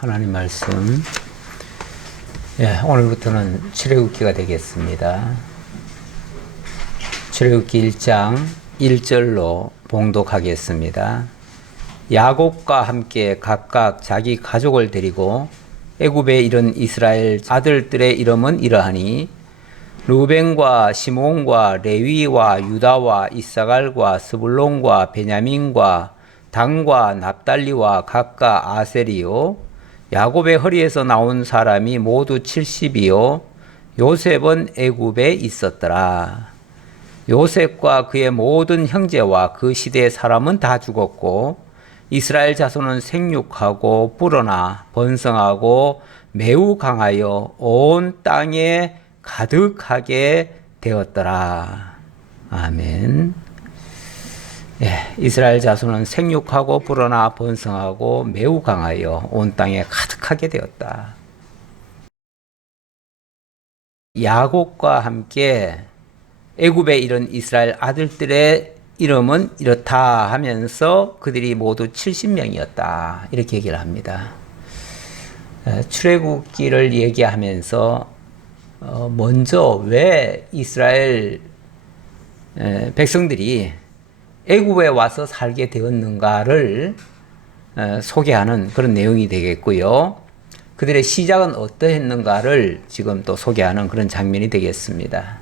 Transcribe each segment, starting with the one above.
하나님 말씀. 오늘부터는 출애굽기가 되겠습니다. 출애굽기 1장 1절로 봉독하겠습니다. 야곱과 함께 각각 자기 가족을 데리고 애굽에 이른 이스라엘 아들들의 이름은 이러하니 르우벤과 시몬과 레위와 유다와 이사갈과 스불론과 베냐민과 단과 납달리와 gad과 아셀이요 야곱의 허리에서 나온 사람이 모두 70이요 요셉은 애굽에 있었더라. 요셉과 그의 모든 형제와 그 시대의 사람은 다 죽었고 이스라엘 자손은 생육하고 불어나 번성하고 매우 강하여 온 땅에 가득하게 되었더라. 아멘. 이스라엘 자손은 생육하고 불어나 번성하고 매우 강하여 온 땅에 가득하게 되었다. 야곱과 함께 애굽에 이른 이스라엘 아들들의 이름은 이렇다 하면서 그들이 모두 70명이었다. 이렇게 얘기를 합니다. 출애굽기를 얘기하면서 먼저 왜 이스라엘 백성들이 애굽에 와서 살게 되었는가를 소개하는 그런 내용이 되겠고요. 그들의 시작은 어떠했는가를 지금 또 소개하는 그런 장면이 되겠습니다.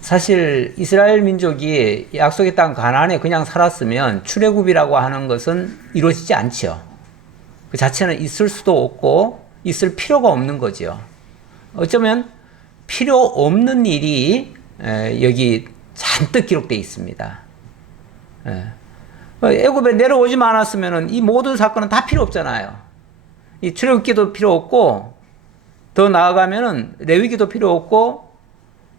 사실 이스라엘 민족이 약속의 땅 가나안에 그냥 살았으면 출애굽이라고 하는 것은 이루어지지 않죠. 그 자체는 있을 수도 없고 있을 필요가 없는 거죠. 어쩌면 필요 없는 일이 여기 잔뜩 기록되어 있습니다. 애굽에 내려오지만 않았으면 이 모든 사건은 다 필요 없잖아요. 이 출애굽기도 필요 없고 더 나아가면은 레위기도 필요 없고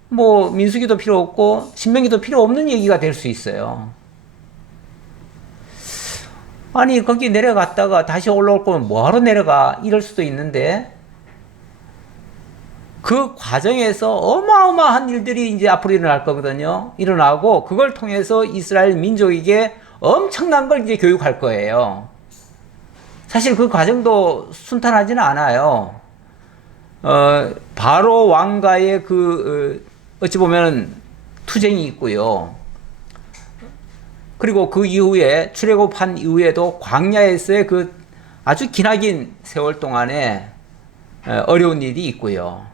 뭐 민수기도 필요 없고 신명기도 필요 없는 얘기가 될 수 있어요. 아니 거기 내려갔다가 다시 올라올 거면 뭐하러 내려가 이럴 수도 있는데 그 과정에서 어마어마한 일들이 이제 앞으로 일어날 거거든요. 일어나고 그걸 통해서 이스라엘 민족에게 엄청난 걸 이제 교육할 거예요. 사실 그 과정도 순탄하지는 않아요. 바로 왕가의 어찌 보면 투쟁이 있고요. 그리고 그 이후에 출애굽한 이후에도 광야에서의 그 아주 기나긴 세월 동안에 어려운 일이 있고요.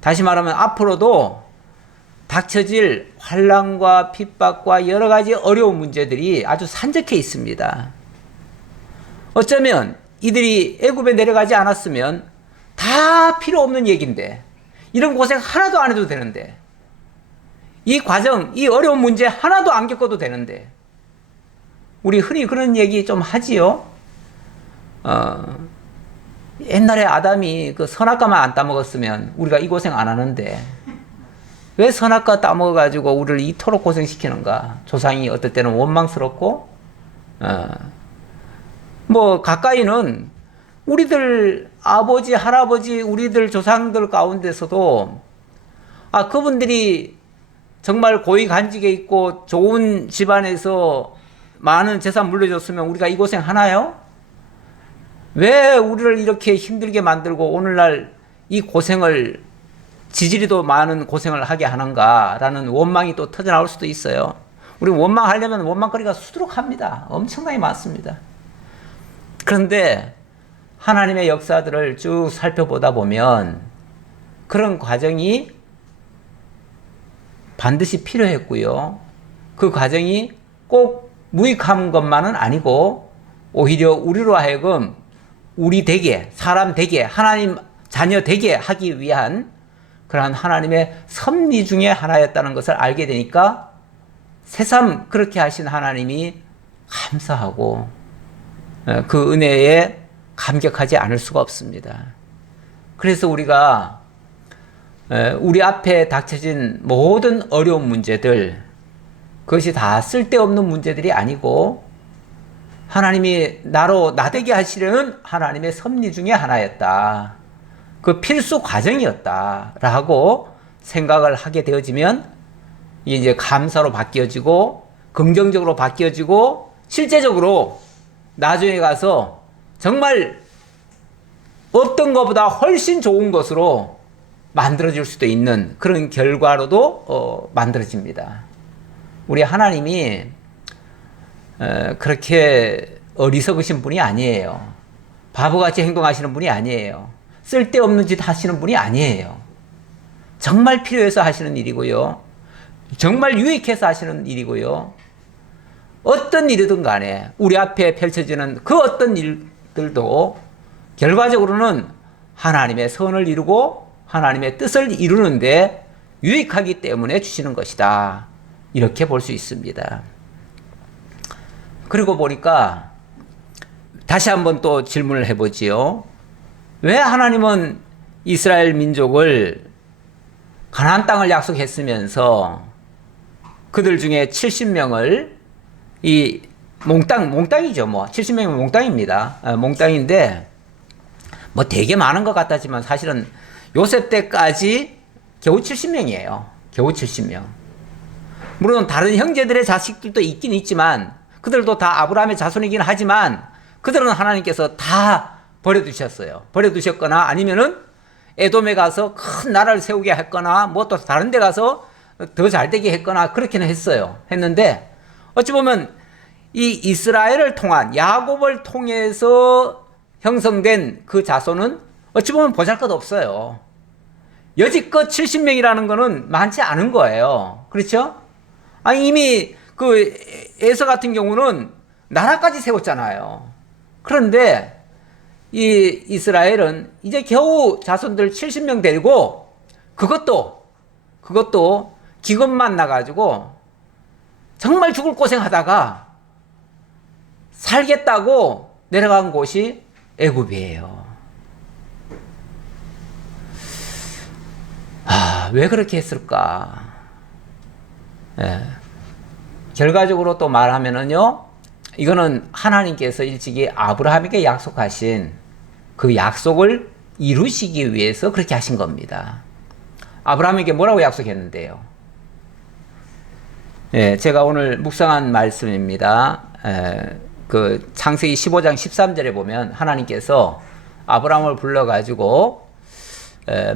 다시 말하면 앞으로도 닥쳐질 환난과 핍박과 여러 가지 어려운 문제들이 아주 산적해 있습니다. 어쩌면 이들이 애굽에 내려가지 않았으면 다 필요 없는 얘기인데 이런 고생 하나도 안 해도 되는데 이 과정, 이 어려운 문제 하나도 안 겪어도 되는데 우리 흔히 그런 얘기 좀 하지요. 옛날에 아담이 그 선악과만 안 따먹었으면 우리가 이 고생 안 하는데 왜 선악과 따먹어가지고 우리를 이토록 고생시키는가. 조상이 어떨 때는 원망스럽고 뭐 가까이는 우리들 아버지 할아버지 우리들 조상들 가운데서도 그분들이 정말 고위간직에 있고 좋은 집안에서 많은 재산 물려줬으면 우리가 이 고생 하나요? 왜 우리를 이렇게 힘들게 만들고 오늘날 이 고생을 지지리도 많은 고생을 하게 하는가라는 원망이 또 터져나올 수도 있어요. 우리 원망하려면 원망거리가 수두룩합니다. 엄청나게 많습니다. 그런데 하나님의 역사들을 쭉 살펴보다 보면 그런 과정이 반드시 필요했고요. 그 과정이 꼭 무익한 것만은 아니고 오히려 우리로 하여금 우리 되게, 사람 되게, 하나님 자녀 되게 하기 위한 그러한 하나님의 섭리 중에 하나였다는 것을 알게 되니까 새삼 그렇게 하신 하나님이 감사하고 그 은혜에 감격하지 않을 수가 없습니다. 그래서 우리가 우리 앞에 닥쳐진 모든 어려운 문제들, 그것이 다 쓸데없는 문제들이 아니고 하나님이 나로 나되게 하시려는 하나님의 섭리 중에 하나였다. 그 필수 과정이었다라고 생각을 하게 되어지면 이게 이제 감사로 바뀌어지고 긍정적으로 바뀌어지고 실제적으로 나중에 가서 정말 어떤 것보다 훨씬 좋은 것으로 만들어질 수도 있는 그런 결과로도 만들어집니다. 우리 하나님이 그렇게 어리석으신 분이 아니에요. 바보같이 행동하시는 분이 아니에요. 쓸데없는 짓 하시는 분이 아니에요. 정말 필요해서 하시는 일이고요. 정말 유익해서 하시는 일이고요. 어떤 일이든 간에 우리 앞에 펼쳐지는 그 어떤 일들도 결과적으로는 하나님의 선을 이루고 하나님의 뜻을 이루는데 유익하기 때문에 주시는 것이다. 이렇게 볼 수 있습니다. 그리고 보니까 다시 한번 또 질문을 해보지요. 왜 하나님은 이스라엘 민족을 가나안 땅을 약속했으면서 그들 중에 70명을 이 몽땅이죠. 뭐 70명이면 몽땅입니다. 몽땅인데 뭐 되게 많은 것 같았지만 사실은 요셉 때까지 겨우 70명이에요. 겨우 70명. 물론 다른 형제들의 자식들도 있긴 있지만 그들도 다 아브라함의 자손이긴 하지만 그들은 하나님께서 다 버려두셨어요. 버려두셨거나 아니면은 에돔에 가서 큰 나라를 세우게 했거나 뭐 또 다른 데 가서 더 잘되게 했거나 그렇게는 했는데 어찌 보면 이 이스라엘을 통한 야곱을 통해서 형성된 그 자손은 어찌 보면 보잘것없어요. 여지껏 70명이라는 거는 많지 않은 거예요. 그렇죠? 아니 이미 그 에서 같은 경우는 나라까지 세웠잖아요. 그런데 이 이스라엘은 이제 겨우 자손들 70명 데리고 그것도 기근만 나가지고 정말 죽을 고생하다가 살겠다고 내려간 곳이 애굽이에요. 왜 그렇게 했을까? 결과적으로 또 말하면은요, 이거는 하나님께서 일찍이 아브라함에게 약속하신 그 약속을 이루시기 위해서 그렇게 하신 겁니다. 아브라함에게 뭐라고 약속했는데요? 제가 오늘 묵상한 말씀입니다. 그 창세기 15장 13절에 보면 하나님께서 아브라함을 불러가지고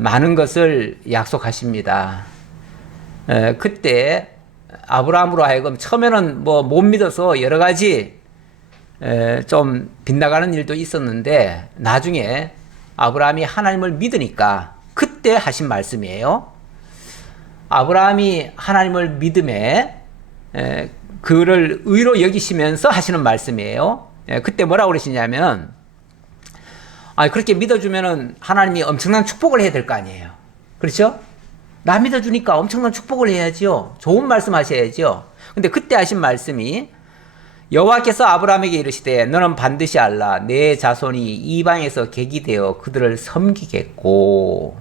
많은 것을 약속하십니다. 그때 아브라함으로 하여금 처음에는 뭐 못 믿어서 여러 가지 좀 빗나가는 일도 있었는데 나중에 아브라함이 하나님을 믿으니까 그때 하신 말씀이에요. 아브라함이 하나님을 믿음에 그를 의로 여기시면서 하시는 말씀이에요. 그때 뭐라고 그러시냐면 그렇게 믿어주면은 하나님이 엄청난 축복을 해야 될 거 아니에요. 그렇죠? 나 믿어주니까 엄청난 축복을 해야지요. 좋은 말씀 하셔야죠. 근데 그때 하신 말씀이 여호와께서 아브라함에게 이르시되 너는 반드시 알라 내 자손이 이방에서 객이 되어 그들을 섬기겠고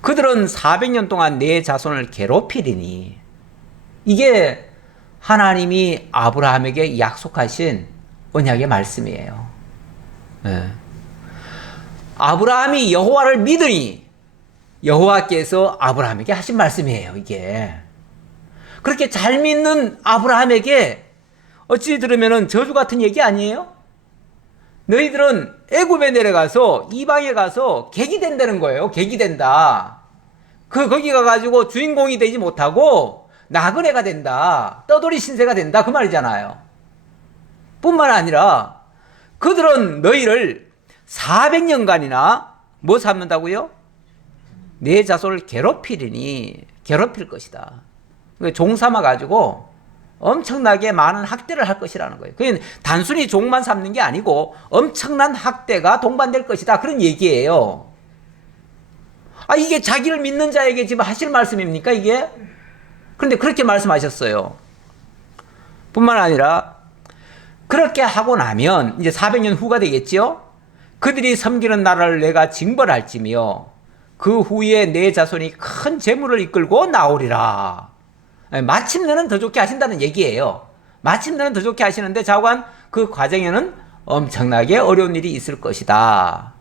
그들은 400년 동안 내 자손을 괴롭히리니 이게 하나님이 아브라함에게 약속하신 언약의 말씀이에요. 아브라함이 여호와를 믿으니 여호와께서 아브라함에게 하신 말씀이에요. 이게 그렇게 잘 믿는 아브라함에게 어찌 들으면은 저주 같은 얘기 아니에요? 너희들은 애굽에 내려가서 이방에 가서 객이 된다는 거예요. 객이 된다. 거기 가가지고 주인공이 되지 못하고 나그네가 된다. 떠돌이 신세가 된다. 그 말이잖아요. 뿐만 아니라 그들은 너희를 400년간이나 뭐 삼는다고요? 내 자손을 괴롭힐 것이다. 종 삼아가지고 엄청나게 많은 학대를 할 것이라는 거예요. 그게 단순히 종만 삼는 게 아니고 엄청난 학대가 동반될 것이다. 그런 얘기예요. 이게 자기를 믿는 자에게 지금 하실 말씀입니까, 이게? 그런데 그렇게 말씀하셨어요. 뿐만 아니라 그렇게 하고 나면 이제 400년 후가 되겠죠? 그들이 섬기는 나라를 내가 징벌할지며 그 후에 내 자손이 큰 재물을 이끌고 나오리라. 마침내는 더 좋게 하신다는 얘기예요. 마침내는 더 좋게 하시는데 자관 그 과정에는 엄청나게 어려운 일이 있을 것이다.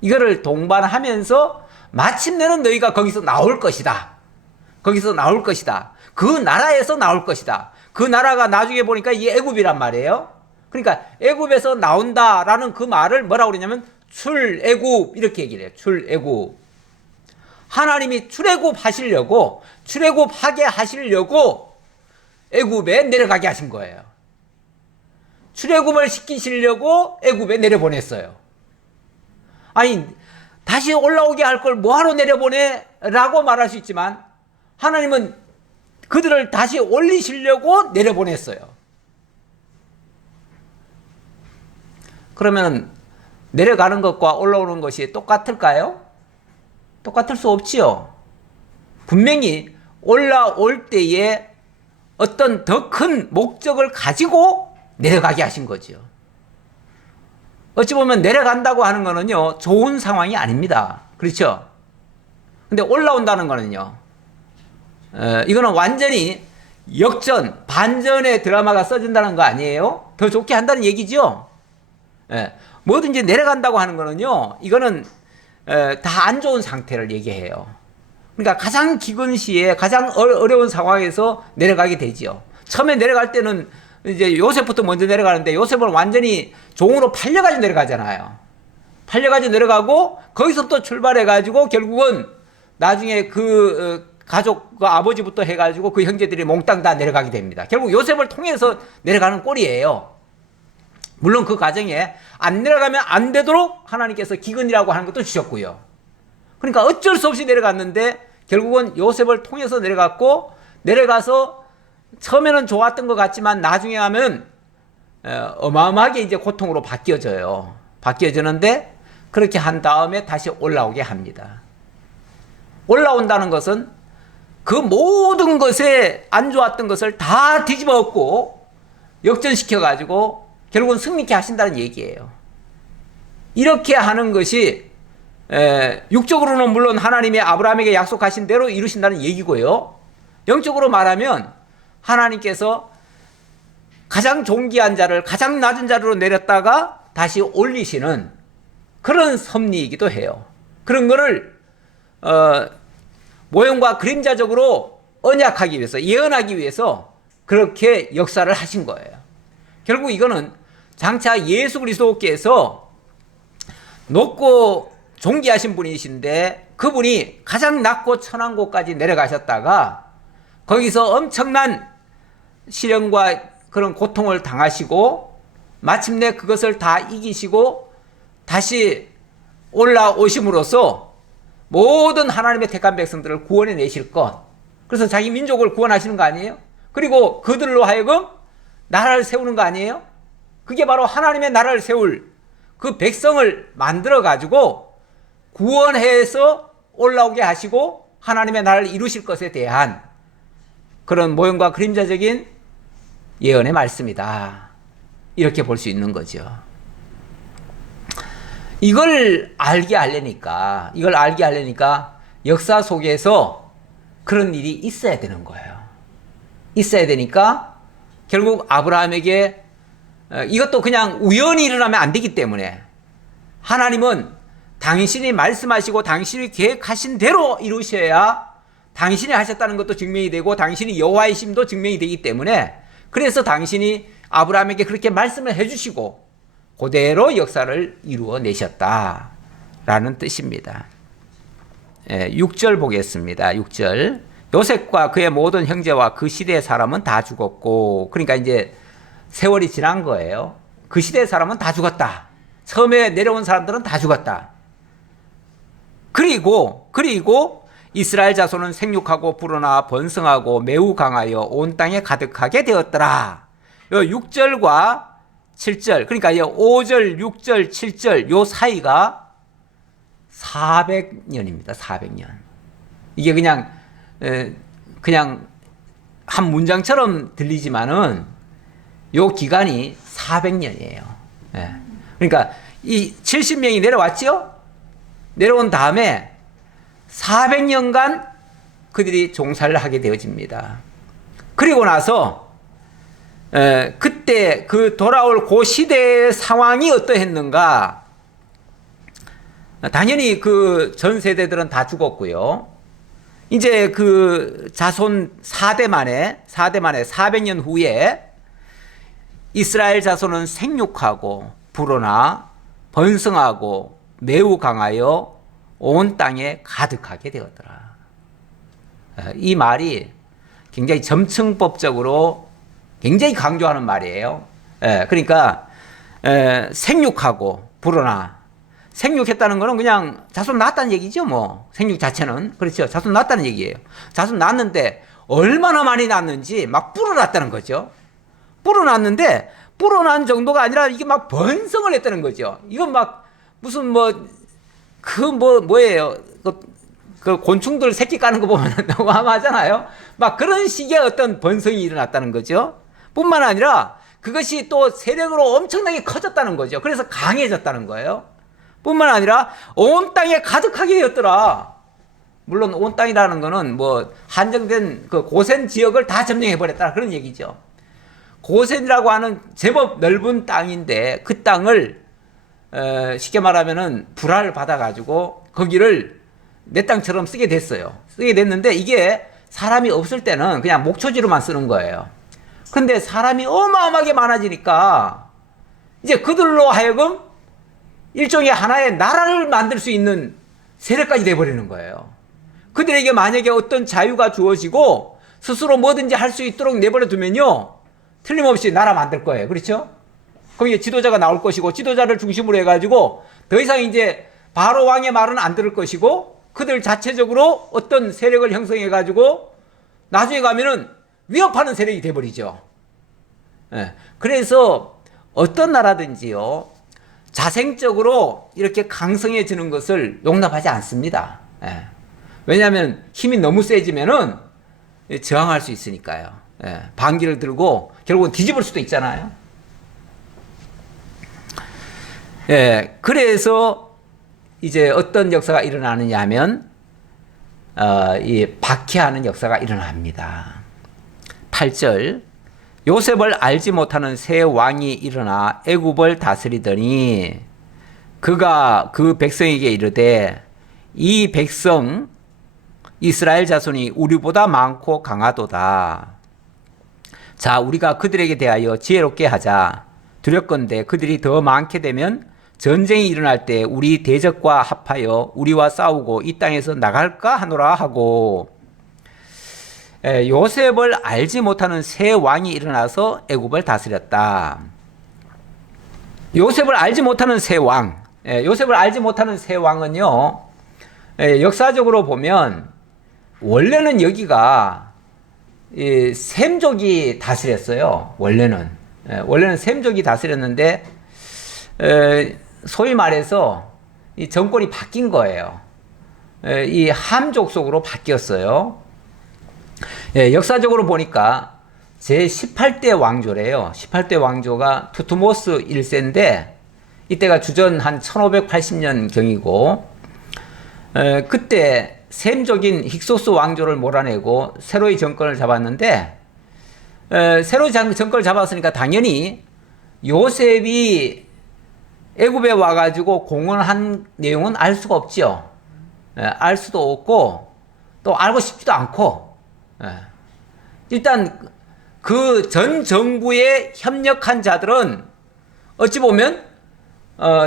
이거를 동반하면서 마침내는 너희가 거기서 나올 것이다. 거기서 나올 것이다. 그 나라에서 나올 것이다. 그 나라가 나중에 보니까 이 애굽이란 말이에요. 그러니까 애굽에서 나온다라는 그 말을 뭐라고 그러냐면 출애굽 이렇게 얘기를 해요. 출애굽. 하나님이 출애굽 하시려고 출애굽하게 하시려고 애굽에 내려가게 하신 거예요. 출애굽을 시키시려고 애굽에 내려보냈어요. 아니 다시 올라오게 할 걸 뭐하러 내려보내라고 말할 수 있지만 하나님은 그들을 다시 올리시려고 내려보냈어요. 그러면 내려가는 것과 올라오는 것이 똑같을까요? 똑같을 수 없지요. 분명히 올라올 때에 어떤 더 큰 목적을 가지고 내려가게 하신 거죠. 어찌 보면 내려간다고 하는 거는요, 좋은 상황이 아닙니다. 그렇죠? 근데 올라온다는 거는요, 이거는 완전히 역전, 반전의 드라마가 써진다는 거 아니에요? 더 좋게 한다는 얘기죠? 뭐든지 내려간다고 하는 거는요, 이거는 다 안 좋은 상태를 얘기해요. 그러니까 가장 기근 시에 가장 어려운 상황에서 내려가게 되지요. 처음에 내려갈 때는 이제 요셉부터 먼저 내려가는데 요셉은 완전히 종으로 팔려가지고 내려가잖아요. 팔려가지고 내려가고 거기서부터 출발해가지고 결국은 나중에 그 가족 그 아버지부터 해가지고 그 형제들이 몽땅 다 내려가게 됩니다. 결국 요셉을 통해서 내려가는 꼴이에요. 물론 그 과정에 안 내려가면 안 되도록 하나님께서 기근이라고 하는 것도 주셨고요. 그러니까 어쩔 수 없이 내려갔는데 결국은 요셉을 통해서 내려갔고, 내려가서 처음에는 좋았던 것 같지만 나중에 하면 어마어마하게 이제 고통으로 바뀌어져요. 바뀌어지는데 그렇게 한 다음에 다시 올라오게 합니다. 올라온다는 것은 그 모든 것에 안 좋았던 것을 다 뒤집어 엎고 역전시켜가지고 결국은 승리케 하신다는 얘기예요. 이렇게 하는 것이 육적으로는 물론 하나님이 아브라함에게 약속하신 대로 이루신다는 얘기고요. 영적으로 말하면 하나님께서 가장 존귀한 자를 가장 낮은 자리로 내렸다가 다시 올리시는 그런 섭리이기도 해요. 그런 거를 모형과 그림자적으로 언약하기 위해서, 예언하기 위해서 그렇게 역사를 하신 거예요. 결국 이거는 장차 예수 그리스도께서 높고 존귀하신 분이신데 그분이 가장 낮고 천한 곳까지 내려가셨다가 거기서 엄청난 시련과 그런 고통을 당하시고 마침내 그것을 다 이기시고 다시 올라오심으로써 모든 하나님의 택한 백성들을 구원해 내실 것. 그래서 자기 민족을 구원하시는 거 아니에요? 그리고 그들로 하여금 나라를 세우는 거 아니에요? 그게 바로 하나님의 나라를 세울 그 백성을 만들어 가지고 구원해서 올라오게 하시고 하나님의 나라를 이루실 것에 대한 그런 모형과 그림자적인 예언의 말씀이다. 이렇게 볼 수 있는 거죠. 이걸 알게 하려니까 역사 속에서 그런 일이 있어야 되는 거예요. 있어야 되니까 결국 아브라함에게 이것도 그냥 우연히 일어나면 안 되기 때문에 하나님은 당신이 말씀하시고 당신이 계획하신 대로 이루셔야 당신이 하셨다는 것도 증명이 되고 당신이 여호와이심도 증명이 되기 때문에 그래서 당신이 아브라함에게 그렇게 말씀을 해주시고 그대로 역사를 이루어 내셨다라는 뜻입니다. 6절 보겠습니다. 6절. 요셉과 그의 모든 형제와 그 시대의 사람은 다 죽었고, 그러니까 이제 세월이 지난 거예요. 그 시대의 사람은 다 죽었다. 처음에 내려온 사람들은 다 죽었다. 그리고 이스라엘 자손은 생육하고 불어나 번성하고 매우 강하여 온 땅에 가득하게 되었더라. 요 6절과 7절, 그러니까 5절, 6절, 7절 요 사이가 400년입니다. 400년. 이게 그냥 한 문장처럼 들리지만은 요 기간이 400년이에요. 그러니까 이 70명이 내려왔죠? 내려온 다음에 400년간 그들이 종살을 하게 되어집니다. 그리고 나서 그때 그 돌아올 그 시대의 상황이 어떠했는가? 당연히 그 전 세대들은 다 죽었고요. 이제 그 자손 4대 만에 400년 후에 이스라엘 자손은 생육하고 불어나 번성하고 매우 강하여 온 땅에 가득하게 되었더라. 이 말이 굉장히 점층법적으로 굉장히 강조하는 말이에요. 그러니까 생육하고 불어나, 생육했다는 거는 그냥 자손 낳았다는 얘기죠. 뭐 생육 자체는 그렇죠. 자손 낳았다는 얘기예요. 자손 낳았는데 얼마나 많이 낳았는지 막 불어났다는 거죠. 불어났는데 불어난 정도가 아니라 이게 막 번성을 했다는 거죠. 이건 막 무슨 뭐예요? 그 곤충들 새끼 까는 거 보면 너무 하잖아요. 막 그런 식의 어떤 번성이 일어났다는 거죠. 뿐만 아니라 그것이 또 세력으로 엄청나게 커졌다는 거죠. 그래서 강해졌다는 거예요. 뿐만 아니라 온 땅에 가득하게 되었더라. 물론 온 땅이라는 거는 뭐 한정된 그 고센 지역을 다 점령해 버렸다 그런 얘기죠. 고센이라고 하는 제법 넓은 땅인데 그 땅을 쉽게 말하면은 불화를 받아가지고 거기를 내 땅처럼 쓰게 됐어요. 쓰게 됐는데 이게 사람이 없을 때는 그냥 목초지로만 쓰는 거예요. 근데 사람이 어마어마하게 많아지니까 이제 그들로 하여금 일종의 하나의 나라를 만들 수 있는 세력까지 돼버리는 거예요. 그들에게 만약에 어떤 자유가 주어지고 스스로 뭐든지 할 수 있도록 내버려 두면요, 틀림없이 나라 만들 거예요. 그렇죠? 거기에 지도자가 나올 것이고, 지도자를 중심으로 해가지고 더 이상 이제 바로 왕의 말은 안 들을 것이고, 그들 자체적으로 어떤 세력을 형성해가지고 나중에 가면은 위협하는 세력이 돼버리죠. 그래서 어떤 나라든지요, 자생적으로 이렇게 강성해지는 것을 용납하지 않습니다. 왜냐하면 힘이 너무 세지면은 저항할 수 있으니까요. 반기를 들고 결국은 뒤집을 수도 있잖아요. 그래서 이제 어떤 역사가 일어나느냐 하면 이 박해하는 역사가 일어납니다. 8절, 요셉을 알지 못하는 새 왕이 일어나 애굽을 다스리더니 그가 그 백성에게 이르되 이 백성 이스라엘 자손이 우리보다 많고 강하도다. 자, 우리가 그들에게 대하여 지혜롭게 하자. 두렵건대 그들이 더 많게 되면 전쟁이 일어날 때 우리 대적과 합하여 우리와 싸우고 이 땅에서 나갈까 하노라 하고, 요셉을 알지 못하는 새 왕이 일어나서 애굽을 다스렸다. 요셉을 알지 못하는 새 왕, 요셉을 알지 못하는 새 왕은요, 역사적으로 보면 원래는 여기가 셈족이 다스렸어요. 원래는 셈족이 다스렸는데 소위 말해서 이 정권이 바뀐 거예요. 이 함 족속으로 바뀌었어요. 역사적으로 보니까 제18대 왕조래요. 18대 왕조가 투트모스 1세인데 이때가 주전 한 1580년 경이고, 그때 셈족인 힉소스 왕조를 몰아내고 새로이 정권을 잡았는데, 새로이 정권을 잡았으니까 당연히 요셉이 애굽에 와가지고 공헌한 내용은 알 수가 없죠. 알 수도 없고 또 알고 싶지도 않고, 일단 그 전 정부에 협력한 자들은 어찌 보면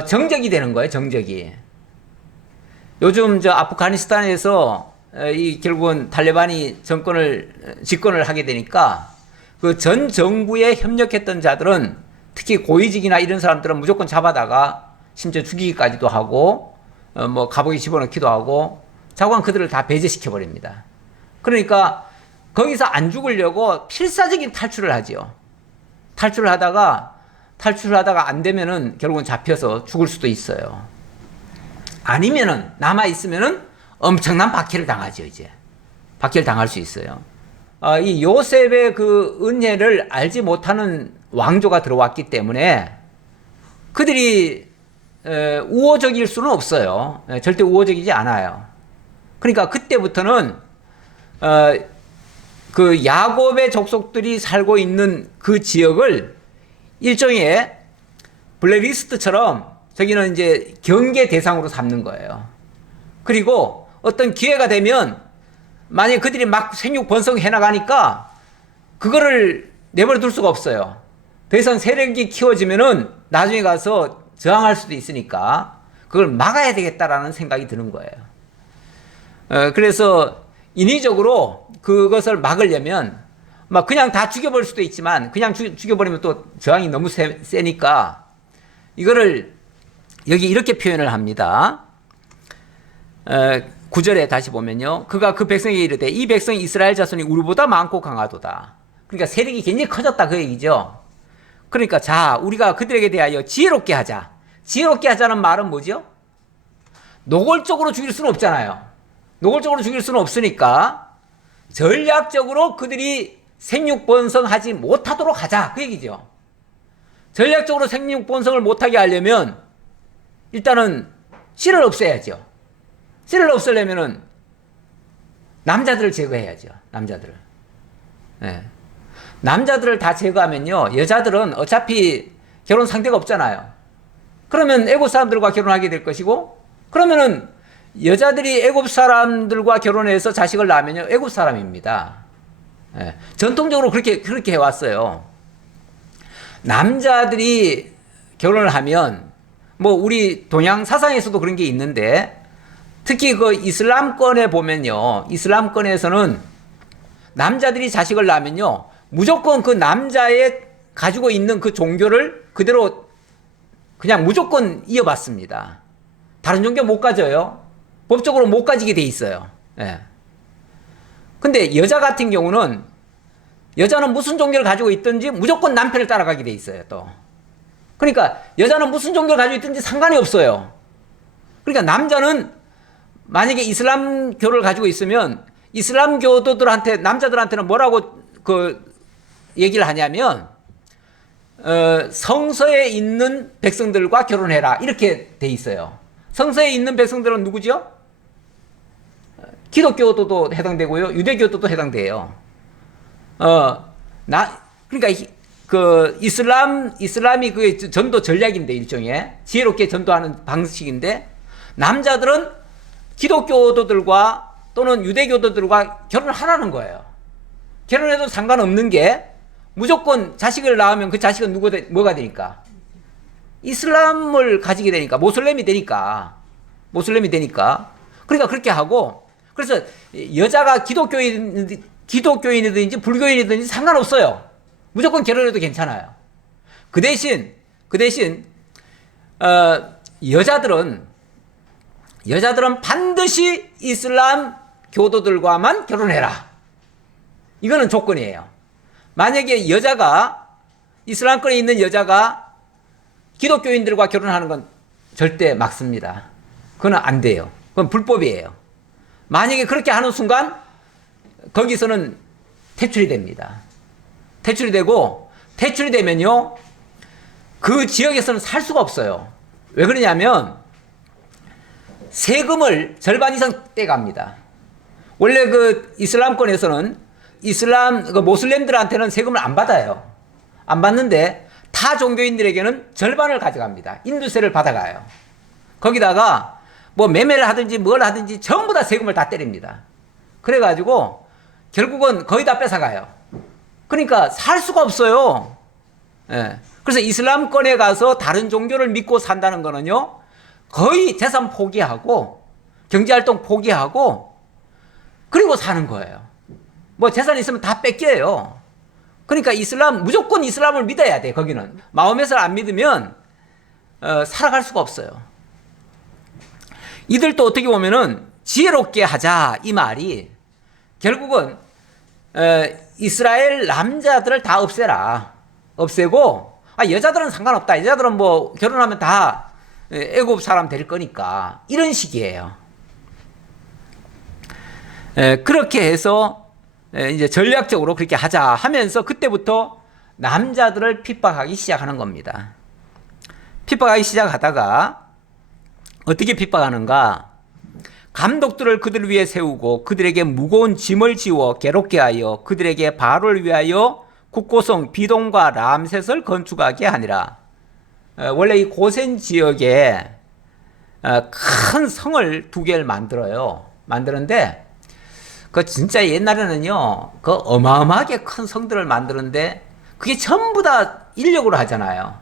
정적이 되는 거예요. 정적이. 요즘 저 아프가니스탄에서 결국은 탈레반이 집권을 하게 되니까 그 전 정부에 협력했던 자들은, 특히 고위직이나 이런 사람들은 무조건 잡아다가 심지어 죽이기까지도 하고 뭐 감옥에 집어넣기도 하고 자꾸만 그들을 다 배제시켜 버립니다. 그러니까 거기서 안 죽으려고 필사적인 탈출을 하지요. 탈출을 하다가 안 되면은 결국은 잡혀서 죽을 수도 있어요. 아니면은 남아 있으면은 엄청난 박해를 당하죠. 이제 박해를 당할 수 있어요. 이 요셉의 그 은혜를 알지 못하는 왕조가 들어왔기 때문에 그들이 우호적일 수는 없어요. 절대 우호적이지 않아요. 그러니까 그때부터는 그 야곱의 족속들이 살고 있는 그 지역을 일종의 블랙리스트처럼 저기는 이제 경계 대상으로 삼는 거예요. 그리고 어떤 기회가 되면 만약에 그들이 막 생육 번성해 나가니까 그거를 내버려 둘 수가 없어요. 더 이상 세력이 키워지면은 나중에 가서 저항할 수도 있으니까 그걸 막아야 되겠다라는 생각이 드는 거예요. 그래서 인위적으로 그것을 막으려면 막 그냥 다 죽여버릴 수도 있지만 그냥 죽여버리면 또 저항이 너무 세니까 이거를 여기 이렇게 표현을 합니다. 9절에 다시 보면요. 그가 그 백성에게 이르되 이 백성이 이스라엘 자손이 우리보다 많고 강하도다. 그러니까 세력이 굉장히 커졌다 그 얘기죠. 그러니까 자 우리가 그들에게 대하여 지혜롭게 하자. 지혜롭게 하자는 말은 뭐죠? 노골적으로 죽일 수는 없잖아요. 노골적으로 죽일 수는 없으니까 전략적으로 그들이 생육번성하지 못하도록 하자 그 얘기죠. 전략적으로 생육번성을 못하게 하려면 일단은 씨를 없애야죠. 씨를 없애려면은 남자들을 제거해야죠. 남자들을. 네. 남자들을 다 제거하면요. 여자들은 어차피 결혼 상대가 없잖아요. 그러면 애국 사람들과 결혼하게 될 것이고 그러면은 여자들이 애국 사람들과 결혼해서 자식을 낳으면요. 애국 사람입니다. 네. 전통적으로 그렇게 해왔어요. 남자들이 결혼을 하면 뭐 우리 동양 사상에서도 그런 게 있는데 특히 그 이슬람권에 보면요. 이슬람권에서는 남자들이 자식을 낳으면요. 무조건 그 남자의 가지고 있는 그 종교를 그대로 그냥 무조건 이어받습니다. 다른 종교 못 가져요. 법적으로 못 가지게 돼 있어요. 예. 근데 여자 같은 경우는 여자는 무슨 종교를 가지고 있든지 무조건 남편을 따라가게 돼 있어요, 또. 그러니까 여자는 무슨 종교를 가지고 있든지 상관이 없어요. 그러니까 남자는 만약에 이슬람교를 가지고 있으면 이슬람 교도들한테 남자들한테는 뭐라고 그 얘기를 하냐면 성서에 있는 백성들과 결혼해라 이렇게 돼 있어요. 성서에 있는 백성들은 누구죠? 기독교도도 해당되고요, 유대교도도 해당돼요. 그러니까 그 이슬람이 그 전도 전략인데 일종의 지혜롭게 전도하는 방식인데 남자들은 기독교도들과 또는 유대교도들과 결혼을 하라는 거예요. 결혼해도 상관없는 게 무조건 자식을 낳으면 그 자식은 뭐가 되니까? 이슬람을 가지게 되니까 모슬렘이 되니까. 그러니까 그렇게 하고 그래서 여자가 기독교인이든지 불교인이든지 상관없어요. 무조건 결혼해도 괜찮아요. 그 대신 여자들은 반드시 이슬람 교도들과만 결혼해라. 이거는 조건이에요. 만약에 이슬람권에 있는 여자가 기독교인들과 결혼하는 건 절대 막습니다. 그건 안 돼요. 그건 불법이에요. 만약에 그렇게 하는 순간 거기서는 퇴출이 됩니다. 퇴출이 되면요. 그 지역에서는 살 수가 없어요. 왜 그러냐면 세금을 절반 이상 떼갑니다. 원래 그 이슬람권에서는 모슬렘들한테는 세금을 안 받아요. 안 받는데 타 종교인들에게는 절반을 가져갑니다. 인두세를 받아가요. 거기다가 뭐 매매를 하든지 뭘 하든지 전부 다 세금을 다 때립니다. 그래가지고 결국은 거의 다 뺏어가요. 그러니까 살 수가 없어요. 예. 그래서 이슬람권에 가서 다른 종교를 믿고 산다는 거는요. 거의 재산 포기하고 경제활동 포기하고 그리고 사는 거예요. 뭐 재산 있으면 다 뺏겨요. 그러니까 무조건 이슬람을 믿어야 돼. 거기는 마음에서 안 믿으면 살아갈 수가 없어요. 이들도 어떻게 보면은 지혜롭게 하자 이 말이 결국은 이스라엘 남자들을 다 없애고 여자들은 상관없다. 여자들은 뭐 결혼하면 다 애굽 사람 될 거니까 이런 식이에요. 그렇게 해서 이제 전략적으로 그렇게 하자 하면서 그때부터 남자들을 핍박하기 시작하는 겁니다. 핍박하기 시작하다가 어떻게 핍박하는가? 감독들을 그들 위에 세우고 그들에게 무거운 짐을 지워 괴롭게 하여 그들에게 바로를 위하여 국고성 비동과 람셋을 건축하게 하니라. 원래 이 고센 지역에 큰 성을 2개를 만드는데 그 진짜 옛날에는요 그 어마어마하게 큰 성들을 만드는데 그게 전부 다 인력으로 하잖아요.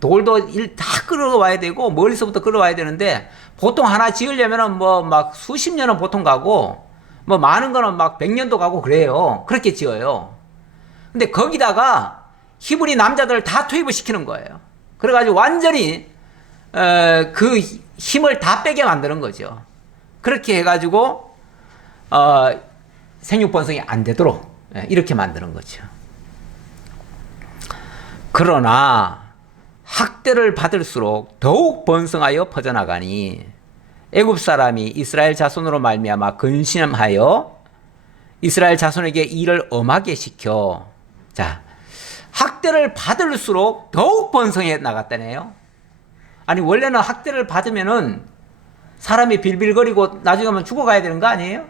돌도 다 끌어와야 되고 멀리서부터 끌어와야 되는데 보통 하나 지으려면은 뭐 막 수십 년은 보통 가고 뭐 많은 거는 막 100년도 가고 그래요. 그렇게 지어요. 근데 거기다가 히브리 남자들 다 투입을 시키는 거예요. 그래가지고 완전히 그 힘을 다 빼게 만드는 거죠. 그렇게 해가지고 생육 번성이 안 되도록 이렇게 만드는 거죠. 그러나 학대를 받을수록 더욱 번성하여 퍼져나가니 애굽 사람이 이스라엘 자손으로 말미암아 근심하여 이스라엘 자손에게 일을 엄하게 시켜, 자, 학대를 받을수록 더욱 번성해 나갔다네요. 아니 원래는 학대를 받으면은 사람이 빌빌거리고 나중에 하면 죽어가야 되는 거 아니에요?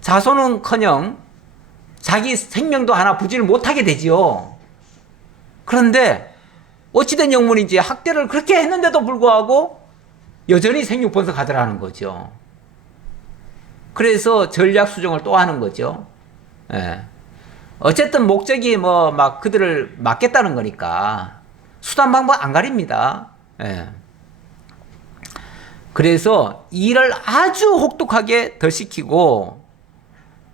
자손은커녕 자기 생명도 하나 부지를 못하게 되지요. 그런데 어찌된 영문인지 학대를 그렇게 했는데도 불구하고 여전히 생육번성하더라는 거죠. 그래서 전략 수정을 또 하는 거죠. 예. 어쨌든 목적이 뭐 막 그들을 막겠다는 거니까 수단 방법 안 가립니다. 예. 그래서 일을 아주 혹독하게 더 시키고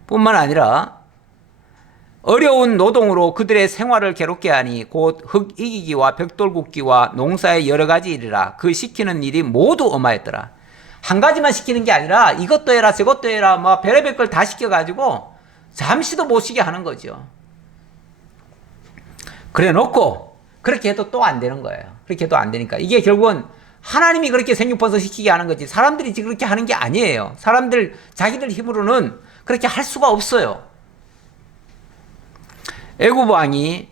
뿐만 아니라 어려운 노동으로 그들의 생활을 괴롭게 하니 곧 흙 이기기와 벽돌 굽기와 농사의 여러 가지 일이라 그 시키는 일이 모두 어마했더라. 한 가지만 시키는 게 아니라 이것도 해라 저것도 해라 뭐 별의별 걸 다 시켜가지고 잠시도 못 쉬게 하는 거죠. 그래 놓고 그렇게 해도 또 안 되는 거예요. 그렇게 해도 안 되니까 이게 결국은 하나님이 그렇게 생육번성 시키게 하는 거지 사람들이 그렇게 하는 게 아니에요. 사람들 자기들 힘으로는 그렇게 할 수가 없어요. 애굽 왕이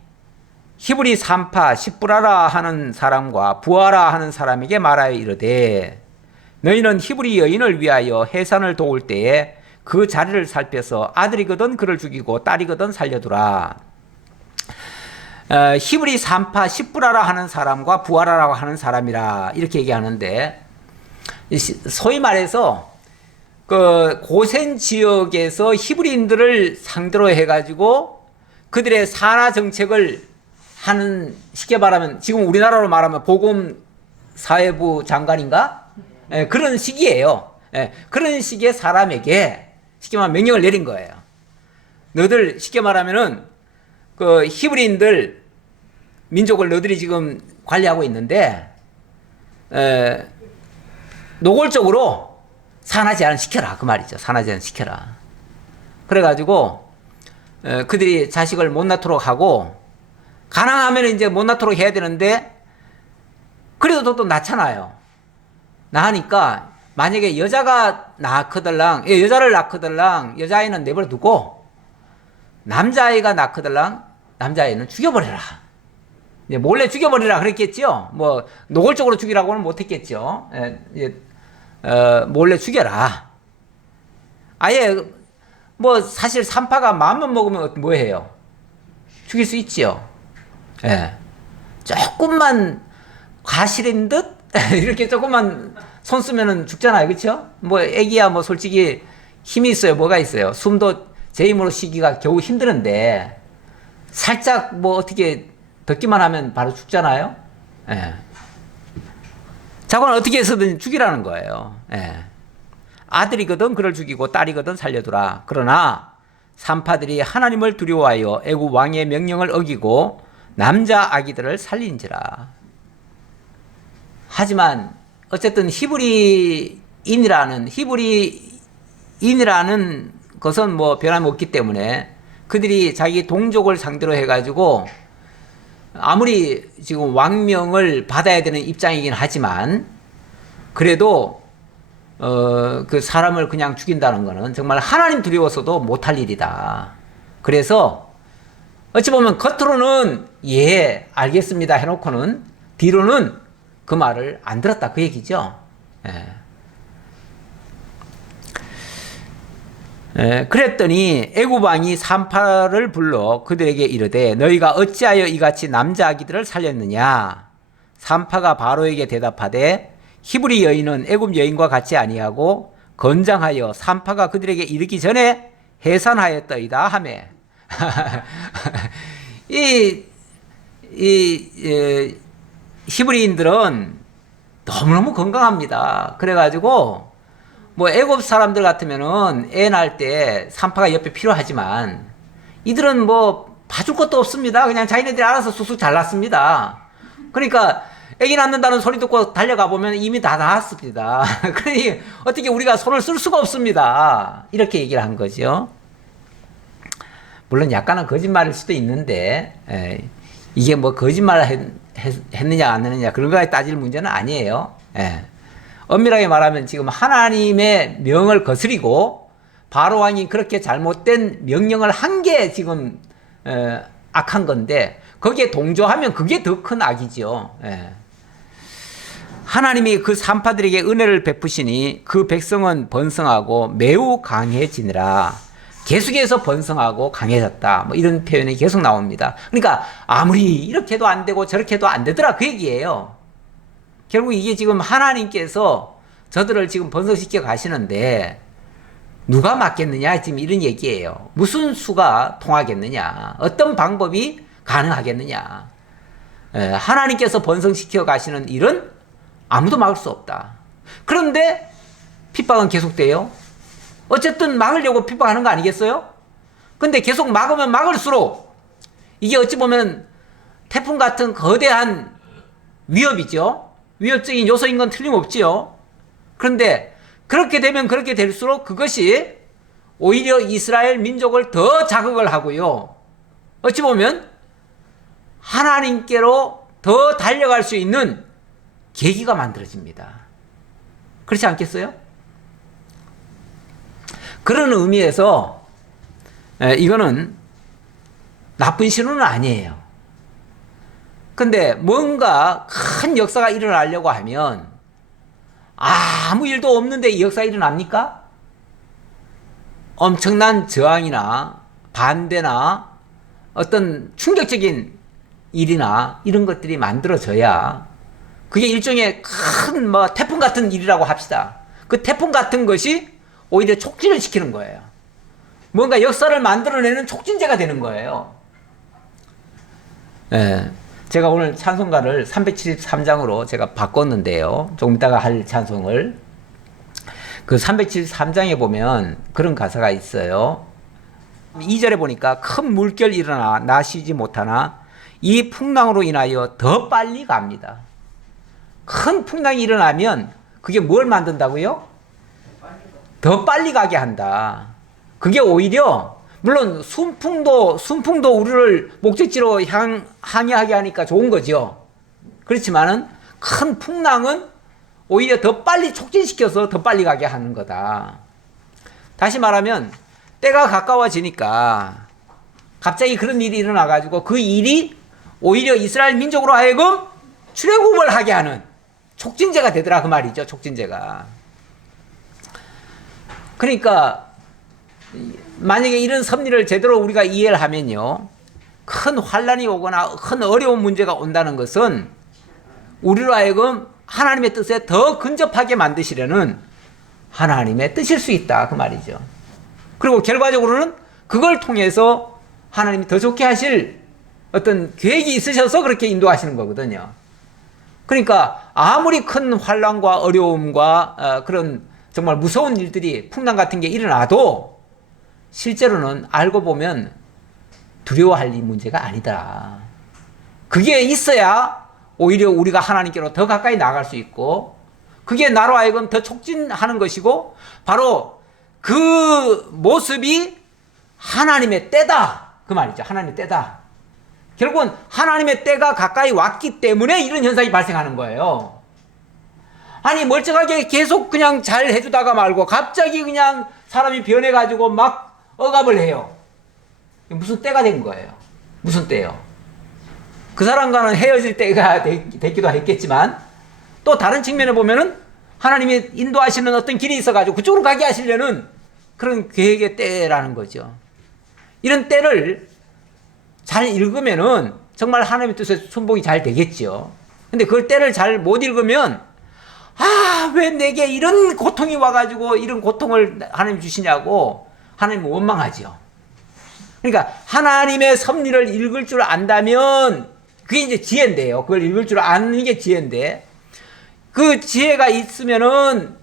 히브리 산파 십부라라 하는 사람과 부하라 하는 사람에게 말하여 이르되 너희는 히브리 여인을 위하여 해산을 도울 때에 그 자리를 살펴서 아들이거든 그를 죽이고 딸이거든 살려두라. 히브리 산파 십부라라 하는 사람과 부하라라고 하는 사람이라 이렇게 얘기하는데 소위 말해서 그 고센 지역에서 히브리인들을 상대로 해가지고 그들의 산하 정책을 하는 쉽게 말하면 지금 우리나라로 말하면 보건사회부 장관인가? 그런 식이에요. 그런 식의 사람에게 쉽게 말하면 명령을 내린 거예요. 너들 쉽게 말하면은 그 히브리인들 민족을 너들이 지금 관리하고 있는데 노골적으로 산하 제한 시켜라 그 말이죠. 산하 제한 시켜라. 그래가지고 그들이 자식을 못 낳도록 하고 가능하면 이제 못 낳도록 해야 되는데 그래도 또 낳잖아요. 낳으니까 만약에 여자가 낳거들랑 여자를 낳거들랑 여자아이는 내버려 두고 남자아이가 낳거들랑 남자아이는 죽여버려라. 이제 몰래 죽여버리라 그랬겠죠. 뭐 노골적으로 죽이라고는 못했겠죠. 몰래 죽여라. 아예 뭐 사실 산파가 마음만 먹으면 뭐해요? 죽일 수 있지요. 예. 조금만 과실인 듯 이렇게 조금만 손 쓰면은 죽잖아요, 그렇죠? 뭐 애기야 뭐 솔직히 힘이 있어요, 뭐가 있어요? 숨도 제 힘으로 쉬기가 겨우 힘드는데 살짝 뭐 어떻게 듣기만 하면 바로 죽잖아요. 예. 자고는 어떻게 해서든 죽이라는 거예요. 예. 아들이거든 그를 죽이고 딸이거든 살려두라. 그러나 산파들이 하나님을 두려워하여 애굽 왕의 명령을 어기고 남자 아기들을 살린지라. 하지만 어쨌든 히브리인이라는 것은 뭐 변함없기 때문에 그들이 자기 동족을 상대로 해가지고 아무리 지금 왕명을 받아야 되는 입장이긴 하지만 그래도 그 사람을 그냥 죽인다는 거는 정말 하나님 두려워서도 못할 일이다. 그래서 어찌 보면 겉으로는 예 알겠습니다 해놓고는 뒤로는 그 말을 안 들었다 그 얘기죠. 그랬더니 애굽 왕이 산파를 불러 그들에게 이르되 너희가 어찌하여 이같이 남자 아기들을 살렸느냐. 산파가 바로에게 대답하되 히브리 여인은 애굽 여인과 같이 아니하고 건장하여 산파가 그들에게 이르기 전에 해산하였더이다 하매 이 히브리인들은 너무너무 건강합니다. 그래가지고 뭐 애굽 사람들 같으면은 애 낳을 때 산파가 옆에 필요하지만 이들은 뭐 봐줄 것도 없습니다. 그냥 자기네들이 알아서 쑥쑥 잘 낳습니다. 그러니까 애기 낳는다는 소리 듣고 달려가 보면 이미 다 나았습니다. 그러니 어떻게 우리가 손을 쓸 수가 없습니다. 이렇게 얘기를 한 거죠. 물론 약간은 거짓말일 수도 있는데 이게 뭐 거짓말을 했느냐 안 했느냐 그런 거에 따질 문제는 아니에요. 엄밀하게 말하면 지금 하나님의 명을 거스리고 바로 왕이 그렇게 잘못된 명령을 한 게 지금 악한 건데 거기에 동조하면 그게 더 큰 악이죠. 하나님이 그 산파들에게 은혜를 베푸시니 그 백성은 번성하고 매우 강해지니라. 계속해서 번성하고 강해졌다. 뭐 이런 표현이 계속 나옵니다. 그러니까 아무리 이렇게 해도 안 되고 저렇게 해도 안 되더라 그 얘기예요. 결국 이게 지금 하나님께서 저들을 지금 번성시켜 가시는데 누가 맞겠느냐 지금 이런 얘기예요. 무슨 수가 통하겠느냐, 어떤 방법이 가능하겠느냐. 하나님께서 번성시켜 가시는 일은 아무도 막을 수 없다. 그런데 핍박은 계속돼요. 어쨌든 막으려고 핍박하는 거 아니겠어요? 근데 계속 막으면 막을수록 이게 어찌 보면 태풍 같은 거대한 위협이죠. 위협적인 요소인 건 틀림없지요. 그런데 그렇게 되면 그렇게 될수록 그것이 오히려 이스라엘 민족을 더 자극을 하고요. 어찌 보면 하나님께로 더 달려갈 수 있는 계기가 만들어집니다. 그렇지 않겠어요? 그런 의미에서 이거는 나쁜 신호는 아니에요. 근데 뭔가 큰 역사가 일어나려고 하면 아무 일도 없는데 이 역사가 일어납니까? 엄청난 저항이나 반대나 어떤 충격적인 일이나 이런 것들이 만들어져야 그게 일종의 큰 뭐 태풍 같은 일이라고 합시다. 그 태풍 같은 것이 오히려 촉진을 시키는 거예요. 뭔가 역사를 만들어내는 촉진제가 되는 거예요. 제가 오늘 찬송가를 373장으로 제가 바꿨는데요. 조금 이따가 할 찬송을. 그 373장에 보면 그런 가사가 있어요. 2절에 보니까 큰 물결 일어나 나 쉬지 못하나 이 풍랑으로 인하여 더 빨리 갑니다. 큰 풍랑이 일어나면 그게 뭘 만든다고요? 더 빨리 가게 한다. 그게 오히려 물론 순풍도 우리를 목적지로 항해하게 하니까 좋은 거죠. 그렇지만은 큰 풍랑은 오히려 더 빨리 촉진시켜서 더 빨리 가게 하는 거다. 다시 말하면 때가 가까워지니까 갑자기 그런 일이 일어나가지고 그 일이 오히려 이스라엘 민족으로 하여금 출애굽을 하게 하는 촉진제가 되더라 그 말이죠. 촉진제가. 그러니까 만약에 이런 섭리를 제대로 우리가 이해를 하면요, 큰 환란이 오거나 큰 어려운 문제가 온다는 것은 우리로 하여금 하나님의 뜻에 더 근접하게 만드시려는 하나님의 뜻일 수 있다 그 말이죠. 그리고 결과적으로는 그걸 통해서 하나님이 더 좋게 하실 어떤 계획이 있으셔서 그렇게 인도하시는 거거든요. 그러니까 아무리 큰 환란과 어려움과 그런 정말 무서운 일들이 풍랑 같은 게 일어나도 실제로는 알고 보면 두려워할 이 문제가 아니다. 그게 있어야 오히려 우리가 하나님께로 더 가까이 나아갈 수 있고 그게 나로 하여금 더 촉진하는 것이고 바로 그 모습이 하나님의 때다 그 말이죠. 하나님의 때다. 결국은 하나님의 때가 가까이 왔기 때문에 이런 현상이 발생하는 거예요. 아니 멀쩡하게 계속 그냥 잘 해주다가 말고 갑자기 그냥 사람이 변해가지고 막 억압을 해요. 무슨 때가 된 거예요. 무슨 때요? 그 사람과는 헤어질 때가 됐기도 했겠지만 또 다른 측면에 보면은 하나님이 인도하시는 어떤 길이 있어가지고 그쪽으로 가게 하시려는 그런 계획의 때라는 거죠. 이런 때를 잘 읽으면은 정말 하나님의 뜻에 순복이 잘 되겠죠. 근데 그 때를 잘 못 읽으면 왜 내게 이런 고통이 와가지고 이런 고통을 하나님 주시냐고 하나님은 원망하죠. 그러니까 하나님의 섭리를 읽을 줄 안다면 그게 이제 지혜인데요. 그걸 읽을 줄 아는 게 지혜인데, 그 지혜가 있으면은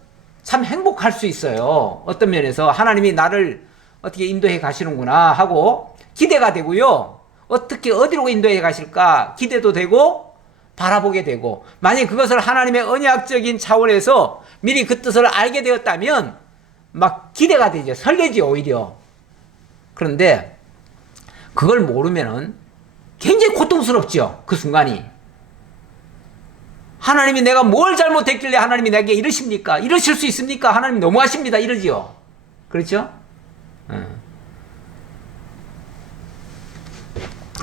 참 행복할 수 있어요. 어떤 면에서 하나님이 나를 어떻게 인도해 가시는구나 하고 기대가 되고요. 어떻게 어디로 인도해 가실까 기대도 되고 바라보게 되고, 만약 그것을 하나님의 언약적인 차원에서 미리 그 뜻을 알게 되었다면 막 기대가 되죠. 설레지 오히려. 그런데 그걸 모르면은 굉장히 고통스럽죠. 그 순간이. 하나님이 내가 뭘 잘못했길래 하나님이 내게 이러십니까? 이러실 수 있습니까? 하나님 너무하십니다. 이러지요. 그렇죠?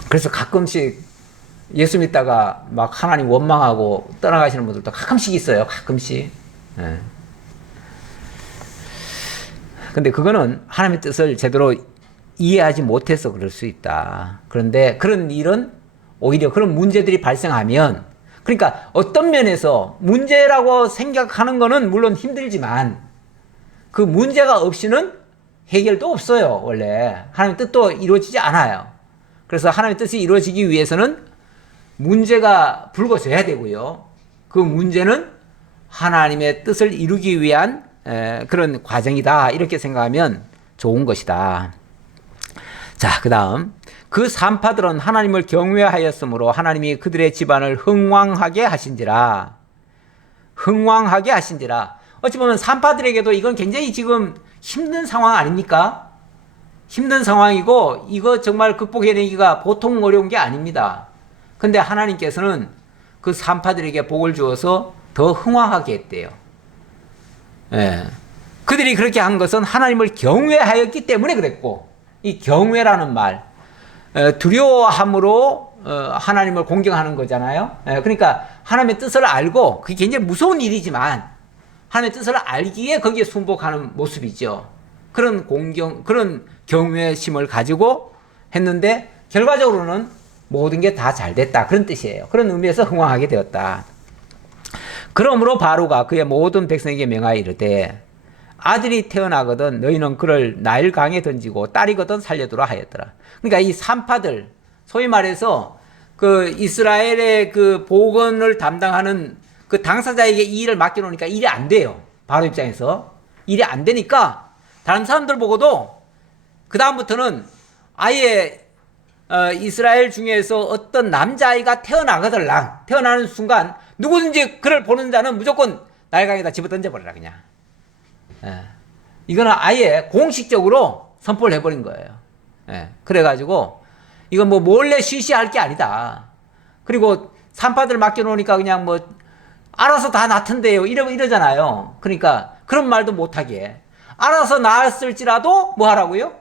그래서 가끔씩 예수 믿다가 막 하나님 원망하고 떠나가시는 분들도 가끔씩 있어요. 가끔씩. 근데 그거는 하나님의 뜻을 제대로 이해하지 못해서 그럴 수 있다. 그런데 그런 일은 오히려 그런 문제들이 발생하면, 그러니까 어떤 면에서 문제라고 생각하는 거는 물론 힘들지만 그 문제가 없이는 해결도 없어요. 원래 하나님의 뜻도 이루어지지 않아요. 그래서 하나님의 뜻이 이루어지기 위해서는 문제가 불거져야 되고요. 그 문제는 하나님의 뜻을 이루기 위한 그런 과정이다. 이렇게 생각하면 좋은 것이다. 자, 그 다음. 그 산파들은 하나님을 경외하였으므로 하나님이 그들의 집안을 흥왕하게 하신지라. 흥왕하게 하신지라. 어찌 보면 산파들에게도 이건 굉장히 지금 힘든 상황 아닙니까? 힘든 상황이고 이거 정말 극복해내기가 보통 어려운 게 아닙니다. 근데 하나님께서는 그 산파들에게 복을 주어서 더 흥왕하게 했대요. 예. 그들이 그렇게 한 것은 하나님을 경외하였기 때문에 그랬고, 이 경외라는 말, 두려워함으로 하나님을 공경하는 거잖아요. 그러니까 하나님의 뜻을 알고, 그게 굉장히 무서운 일이지만 하나님의 뜻을 알기에 거기에 순복하는 모습이죠. 그런 그런 경외심을 가지고 했는데 결과적으로는 모든 게 다 잘 됐다. 그런 뜻이에요. 그런 의미에서 흥왕하게 되었다. 그러므로 바로가 그의 모든 백성에게 명하여 이르되 아들이 태어나거든 너희는 그를 나일강에 던지고 딸이거든 살려두라 하였더라. 그러니까 이 산파들, 소위 말해서 그 이스라엘의 그 복원을 담당하는 그 당사자에게 이 일을 맡겨놓으니까 일이 안 돼요. 바로 입장에서 일이 안 되니까 다른 사람들 보고도 그 다음부터는 아예 이스라엘 중에서 어떤 남자아이가 태어나거들랑 태어나는 순간 누구든지 그를 보는 자는 무조건 나일강에다 집어 던져버리라 그냥. 이거는 아예 공식적으로 선포를 해버린 거예요. 그래가지고 이건 뭐 몰래 쉬쉬할 게 아니다. 그리고 산파들 맡겨놓으니까 그냥 뭐 알아서 다 낳던데요 이러잖아요. 그러니까 그런 말도 못하게 알아서 낳았을지라도 뭐 하라고요?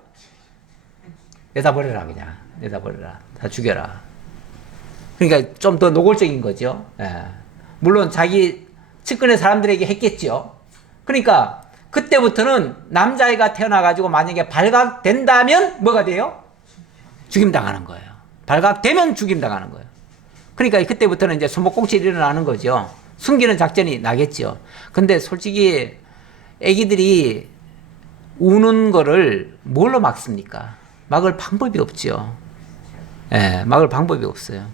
내다 버려라 그냥. 내다 버려라. 다 죽여라. 그러니까 좀 더 노골적인 거죠. 물론 자기 측근의 사람들에게 했겠죠. 그러니까 그때부터는 남자아이가 태어나가지고 만약에 발각된다면 뭐가 돼요? 죽임당하는 거예요. 발각되면 죽임당하는 거예요. 그러니까 그때부터는 이제 손목공칠이 일어나는 거죠. 숨기는 작전이 나겠죠. 근데 솔직히 애기들이 우는 거를 뭘로 막습니까? 막을 방법이 없죠. 막을 방법이 없어요.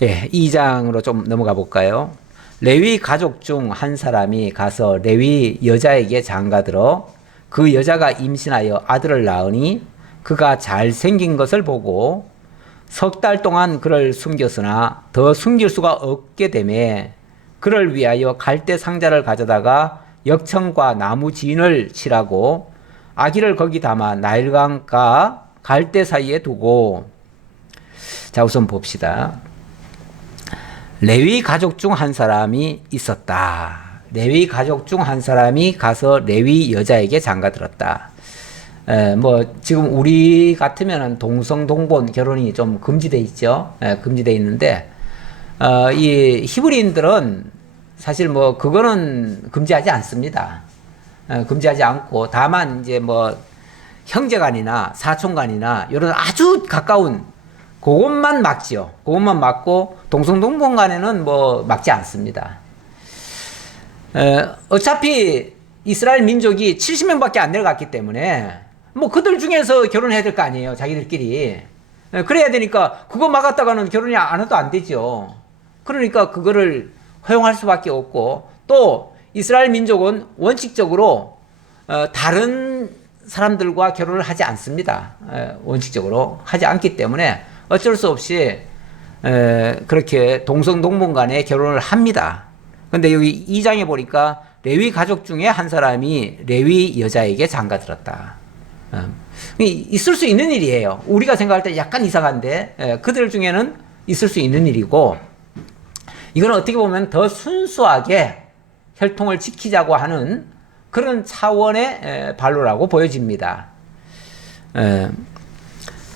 2장으로 좀 넘어가 볼까요? 레위 가족 중 한 사람이 가서 레위 여자에게 장가들어 그 여자가 임신하여 아들을 낳으니 그가 잘생긴 것을 보고 석 달 동안 그를 숨겼으나 더 숨길 수가 없게 되매 그를 위하여 갈대 상자를 가져다가 역청과 나무 진을 칠하고 아기를 거기 담아 나일강과 갈대 사이에 두고. 자, 우선 봅시다. 레위 가족 중 한 사람이 있었다. 레위 가족 중 한 사람이 가서 레위 여자에게 장가들었다. 뭐 지금 우리 같으면은 동성 동본 결혼이 좀 금지돼 있죠. 금지돼 있는데 이 히브리인들은 사실 뭐 그거는 금지하지 않습니다. 금지하지 않고 다만 이제 뭐 형제간이나 사촌간이나 이런 아주 가까운 그것만 막지요. 그것만 막고 동성동본 간에는 뭐 막지 않습니다. 어차피 이스라엘 민족이 70명밖에 안 내려갔기 때문에 뭐 그들 중에서 결혼해야 될 거 아니에요. 자기들끼리. 그래야 되니까 그거 막았다가는 결혼이 안 해도 안 되죠. 그러니까 그거를 허용할 수밖에 없고, 또 이스라엘 민족은 원칙적으로 다른 사람들과 결혼을 하지 않습니다. 원칙적으로 하지 않기 때문에 어쩔 수 없이 그렇게 동성동본 간에 결혼을 합니다. 근데 여기 2장에 보니까 레위 가족 중에 한 사람이 레위 여자에게 장가들었다. 있을 수 있는 일이에요. 우리가 생각할 때 약간 이상한데 그들 중에는 있을 수 있는 일이고, 이건 어떻게 보면 더 순수하게 혈통을 지키자고 하는 그런 차원의 반로라고 보여집니다.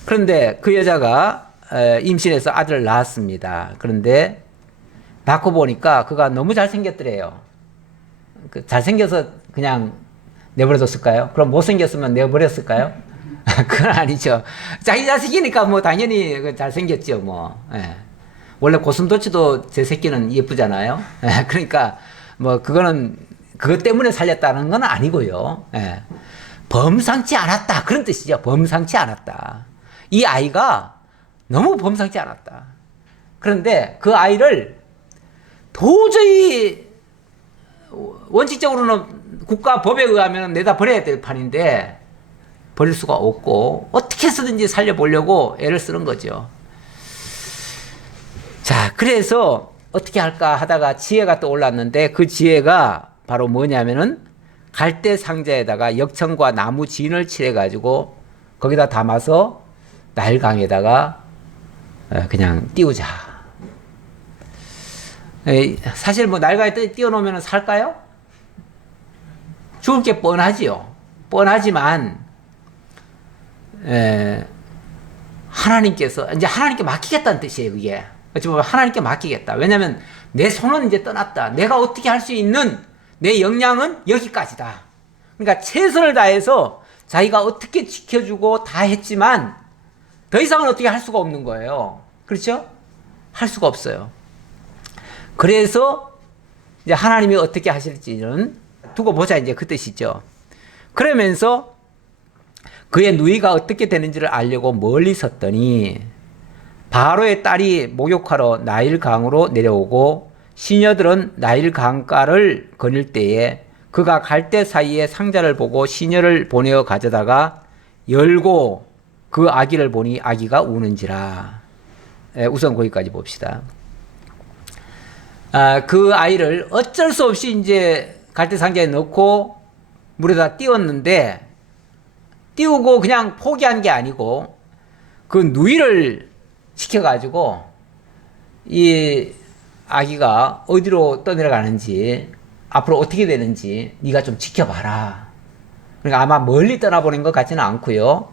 그런데 그 여자가 임신해서 아들을 낳았습니다. 그런데 낳고 보니까 그가 너무 잘생겼더래요. 잘생겨서 그냥 내버려뒀을까요? 그럼 못생겼으면 내버렸을까요? 그건 아니죠. 자기 자식이니까 뭐 당연히 잘생겼죠, 뭐. 원래 고슴도치도 제 새끼는 예쁘잖아요. 그러니까 뭐 그거는 그것 때문에 살렸다는 건 아니고요. 범상치 않았다, 그런 뜻이죠. 범상치 않았다. 이 아이가 너무 범상치 않았다. 그런데 그 아이를 도저히 원칙적으로는 국가 법에 의하면 내다 버려야 될 판인데 버릴 수가 없고 어떻게 해서든지 살려보려고 애를 쓰는 거죠. 자, 그래서 어떻게 할까 하다가 지혜가 떠올랐는데, 그 지혜가 바로 뭐냐면은 갈대 상자에다가 역청과 나무 진을 칠해가지고 거기다 담아서 나일강에다가 그냥 띄우자. 사실 뭐 나일강에 띄워놓으면 살까요? 죽을 게 뻔하지요. 뻔하지만 하나님께서 이제 하나님께 맡기겠다는 뜻이에요. 그게 어찌 보면 하나님께 맡기겠다. 왜냐하면 내 손은 이제 떠났다. 내가 어떻게 할 수 있는 내 역량은 여기까지다. 그러니까 최선을 다해서 자기가 어떻게 지켜주고 다 했지만 더 이상은 어떻게 할 수가 없는 거예요. 그렇죠? 할 수가 없어요. 그래서 이제 하나님이 어떻게 하실지는 두고 보자, 이제 그 뜻이죠. 그러면서 그의 누이가 어떻게 되는지를 알려고 멀리 섰더니 바로의 딸이 목욕하러 나일강으로 내려오고 시녀들은 나일강가를 거닐 때에 그가 갈대 사이에 상자를 보고 시녀를 보내어 가져다가 열고 그 아기를 보니 아기가 우는지라. 우선 거기까지 봅시다. 그 아이를 어쩔 수 없이 이제 갈대 상자에 넣고 물에다 띄웠는데, 띄우고 그냥 포기한 게 아니고 그 누이를 시켜가지고 이 아기가 어디로 떠내려가는지 앞으로 어떻게 되는지 네가 좀 지켜봐라. 그러니까 아마 멀리 떠나보낸 것 같지는 않고요.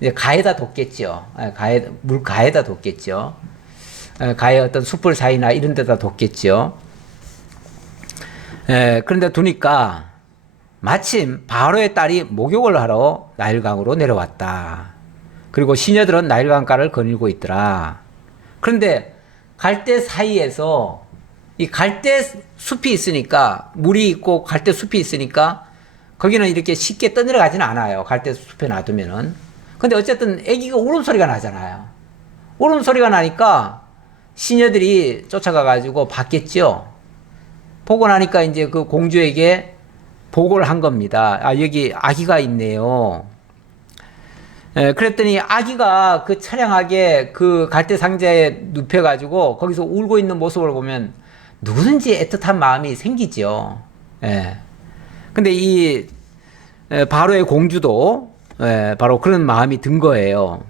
이제 가에다 뒀겠죠. 물가에다 뒀겠죠. 가에 어떤 숲을 사이나 이런 데다 뒀겠죠. 그런데 두니까 마침 바로의 딸이 목욕을 하러 나일강으로 내려왔다. 그리고 시녀들은 나일강가를 거닐고 있더라. 그런데 갈대 사이에서 이 갈대 숲이 있으니까, 물이 있고 갈대 숲이 있으니까 거기는 이렇게 쉽게 떠내려가지는 않아요. 갈대 숲에 놔두면은. 근데 어쨌든 아기가 울음소리가 나잖아요. 울음소리가 나니까 시녀들이 쫓아가가지고 봤겠죠. 보고 나니까 이제 그 공주에게 보고를 한 겁니다. 여기 아기가 있네요. 그랬더니 아기가 그 처량하게 그 갈대 상자에 눕혀가지고 거기서 울고 있는 모습을 보면 누구든지 애틋한 마음이 생기죠. 근데 이 바로의 공주도 바로 그런 마음이 든 거예요.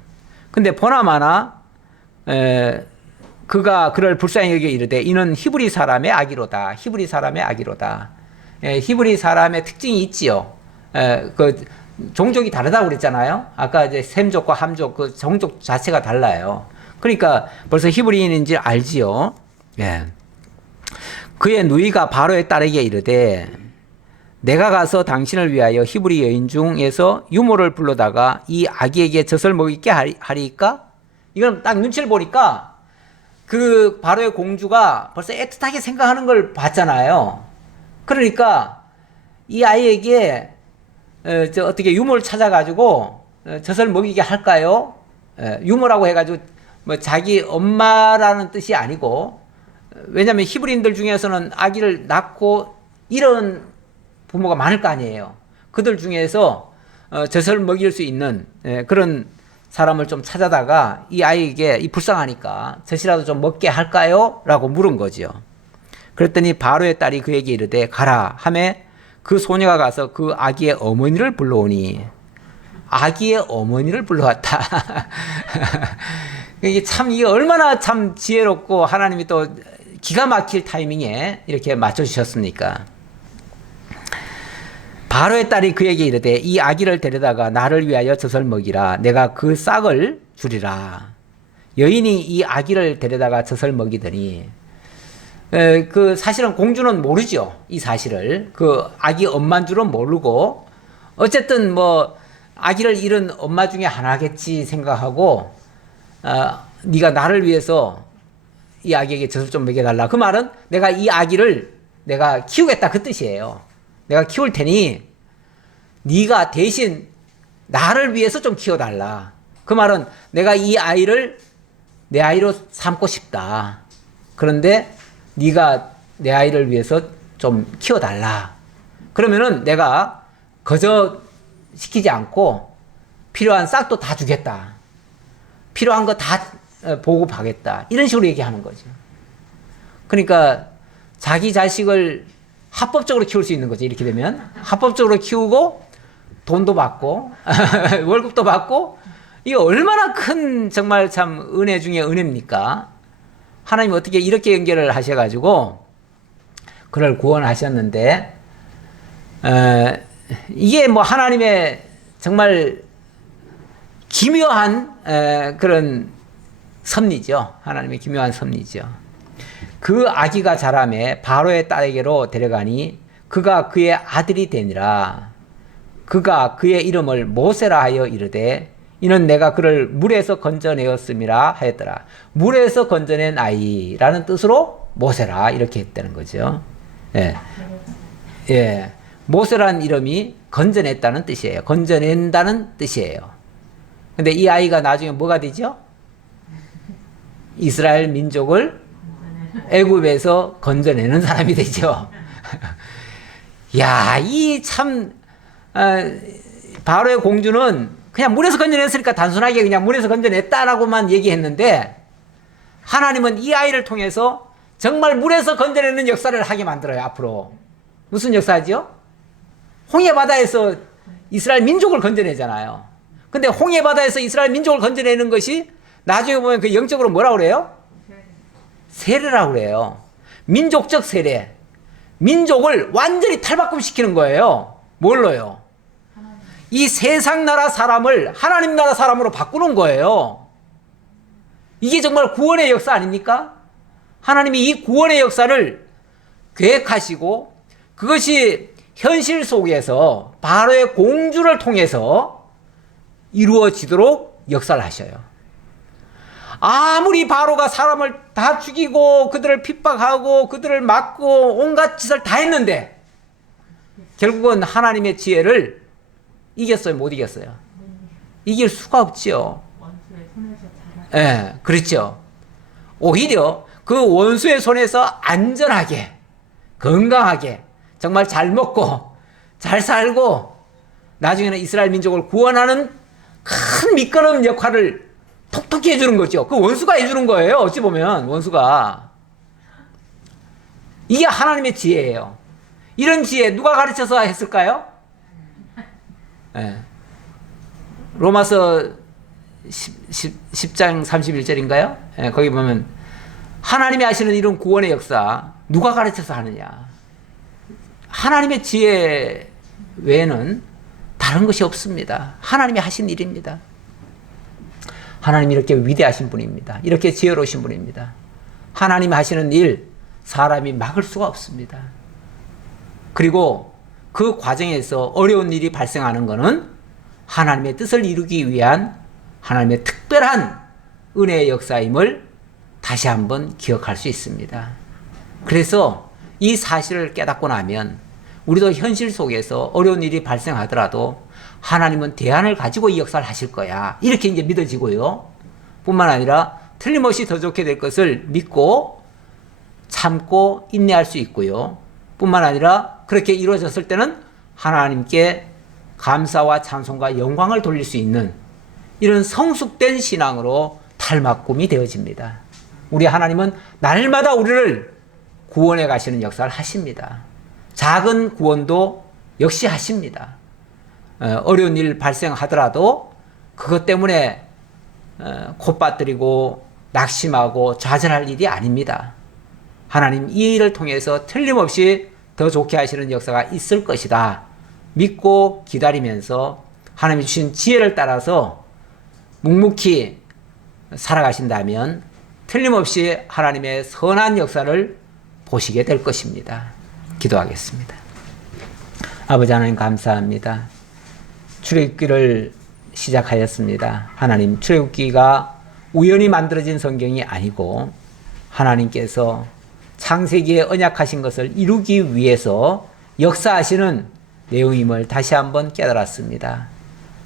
근데 보나마나 그가 그를 불쌍히 여겨 이르되 이는 히브리 사람의 아기로다. 히브리 사람의 아기로다. 히브리 사람의 특징이 있지요. 그 종족이 다르다고 그랬잖아요. 아까 이제 셈족과 함족, 그 종족 자체가 달라요. 그러니까 벌써 히브리인인지 알지요. 그의 누이가 바로의 딸에게 이르되 내가 가서 당신을 위하여 히브리 여인 중에서 유모를 불러다가 이 아기에게 젖을 먹이게 하리까? 이건 딱 눈치를 보니까 그 바로의 공주가 벌써 애틋하게 생각하는 걸 봤잖아요. 그러니까 이 아이에게 어떻게 유모를 찾아가지고 젖을 먹이게 할까요? 유모라고 해가지고 뭐 자기 엄마라는 뜻이 아니고, 왜냐하면 히브리인들 중에서는 아기를 낳고 이런 부모가 많을 거 아니에요. 그들 중에서 젖을 먹일 수 있는 그런 사람을 좀 찾아다가 이 아이에게 이 불쌍하니까 젖이라도 좀 먹게 할까요? 라고 물은 거죠. 그랬더니 바로의 딸이 그에게 이르되 가라 하매 그 소녀가 가서 그 아기의 어머니를 불러오니, 아기의 어머니를 불러왔다. 이게 참, 이게 얼마나 참 지혜롭고 하나님이 또 기가 막힐 타이밍에 이렇게 맞춰주셨습니까? 바로의 딸이 그에게 이르되 이 아기를 데려다가 나를 위하여 젖을 먹이라. 내가 그 싹을 주리라. 여인이 이 아기를 데려다가 젖을 먹이더니, 그 사실은 공주는 모르죠. 이 사실을. 그 아기 엄마인 줄은 모르고, 어쨌든 뭐 아기를 잃은 엄마 중에 하나겠지 생각하고, 네가 나를 위해서 이 아기에게 젖을 좀 먹여달라. 그 말은 내가 이 아기를 내가 키우겠다 그 뜻이에요. 내가 키울 테니 네가 대신 나를 위해서 좀 키워달라. 그 말은 내가 이 아이를 내 아이로 삼고 싶다. 그런데 네가 내 아이를 위해서 좀 키워달라. 그러면은 내가 거저 시키지 않고 필요한 싹도 다 주겠다. 필요한 거 다 보급하겠다. 이런 식으로 얘기하는 거죠. 그러니까 자기 자식을 합법적으로 키울 수 있는 거죠. 이렇게 되면 합법적으로 키우고 돈도 받고 월급도 받고, 이게 얼마나 큰 정말 참 은혜 중에 은혜입니까? 하나님 어떻게 이렇게 연결을 하셔가지고 그를 구원하셨는데, 이게 뭐 하나님의 정말 기묘한 그런 섭리죠. 하나님의 기묘한 섭리죠. 그 아기가 자라매 바로의 딸에게로 데려가니 그가 그의 아들이 되니라. 그가 그의 이름을 모세라 하여 이르되 이는 내가 그를 물에서 건져내었음이라 하였더라. 물에서 건져낸 아이라는 뜻으로 모세라 이렇게 했다는 거죠. 예. 예. 모세라는 이름이 건져냈다는 뜻이에요. 건져낸다는 뜻이에요. 근데 이 아이가 나중에 뭐가 되죠? 이스라엘 민족을 애굽에서 건져내는 사람이 되죠. 야, 이 참, 바로의 공주는 그냥 물에서 건져냈으니까 단순하게 그냥 물에서 건져냈다라고만 얘기했는데, 하나님은 이 아이를 통해서 정말 물에서 건져내는 역사를 하게 만들어요, 앞으로. 무슨 역사죠? 홍해 바다에서 이스라엘 민족을 건져내잖아요. 근데 홍해 바다에서 이스라엘 민족을 건져내는 것이 나중에 보면 그 영적으로 뭐라고 그래요? 세례라고 그래요. 민족적 세례. 민족을 완전히 탈바꿈시키는 거예요. 뭘로요? 이 세상 나라 사람을 하나님 나라 사람으로 바꾸는 거예요. 이게 정말 구원의 역사 아닙니까? 하나님이 이 구원의 역사를 계획하시고 그것이 현실 속에서 바로의 공주를 통해서 이루어지도록 역사를 하셔요. 아무리 바로가 사람을 다 죽이고 그들을 핍박하고 그들을 막고 온갖 짓을 다 했는데 결국은 하나님의 지혜를 이겼어요? 못 이겼어요? 이길 수가 없지요. 예, 그렇죠. 오히려 그 원수의 손에서 안전하게 건강하게 정말 잘 먹고 잘 살고 나중에는 이스라엘 민족을 구원하는 큰 밑거름 역할을 톡톡히 해주는 거죠. 그 원수가 해주는 거예요. 어찌 보면 원수가. 이게 하나님의 지혜예요. 이런 지혜 누가 가르쳐서 했을까요? 네. 로마서 10장 31절인가요? 네, 거기 보면 하나님이 하시는 이런 구원의 역사 누가 가르쳐서 하느냐. 하나님의 지혜 외에는 다른 것이 없습니다. 하나님이 하신 일입니다. 하나님이 이렇게 위대하신 분입니다. 이렇게 지혜로우신 분입니다. 하나님이 하시는 일 사람이 막을 수가 없습니다. 그리고 그 과정에서 어려운 일이 발생하는 것은 하나님의 뜻을 이루기 위한 하나님의 특별한 은혜의 역사임을 다시 한번 기억할 수 있습니다. 그래서 이 사실을 깨닫고 나면 우리도 현실 속에서 어려운 일이 발생하더라도 하나님은 대안을 가지고 이 역사를 하실 거야. 이렇게 이제 믿어지고요. 뿐만 아니라 틀림없이 더 좋게 될 것을 믿고 참고 인내할 수 있고요. 뿐만 아니라 그렇게 이루어졌을 때는 하나님께 감사와 찬송과 영광을 돌릴 수 있는 이런 성숙된 신앙으로 탈막꿈이 되어집니다. 우리 하나님은 날마다 우리를 구원해 가시는 역사를 하십니다. 작은 구원도 역시 하십니다. 어려운 일 발생하더라도 그것 때문에 콧받들이고 낙심하고 좌절할 일이 아닙니다. 하나님 이 일을 통해서 틀림없이 더 좋게 하시는 역사가 있을 것이다. 믿고 기다리면서 하나님이 주신 지혜를 따라서 묵묵히 살아가신다면 틀림없이 하나님의 선한 역사를 보시게 될 것입니다. 기도하겠습니다. 아버지 하나님 감사합니다. 출애굽기를 시작하였습니다. 하나님, 출애굽기가 우연히 만들어진 성경이 아니고 하나님께서 창세기에 언약하신 것을 이루기 위해서 역사하시는 내용임을 다시 한번 깨달았습니다.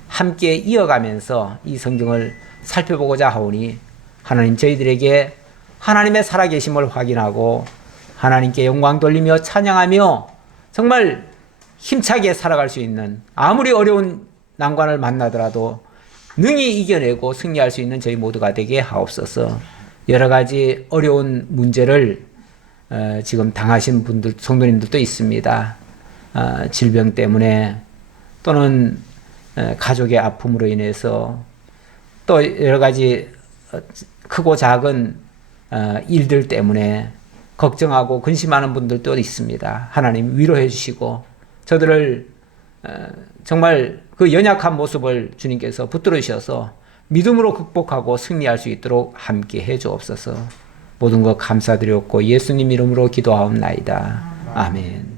함께 이어가면서 이 성경을 살펴보고자 하오니 하나님, 저희들에게 하나님의 살아계심을 확인하고 하나님께 영광 돌리며 찬양하며 정말 힘차게 살아갈 수 있는, 아무리 어려운 난관을 만나더라도 능히 이겨내고 승리할 수 있는 저희 모두가 되게 하옵소서. 여러 가지 어려운 문제를 지금 당하신 분들, 성도님들도 있습니다. 질병 때문에 또는 가족의 아픔으로 인해서 또 여러 가지 크고 작은 일들 때문에 걱정하고 근심하는 분들도 있습니다. 하나님 위로해 주시고 저들을 정말 그 연약한 모습을 주님께서 붙들어 주셔서 믿음으로 극복하고 승리할 수 있도록 함께 해 주옵소서. 모든 것 감사드렸고 예수님 이름으로 기도하옵나이다. 아멘.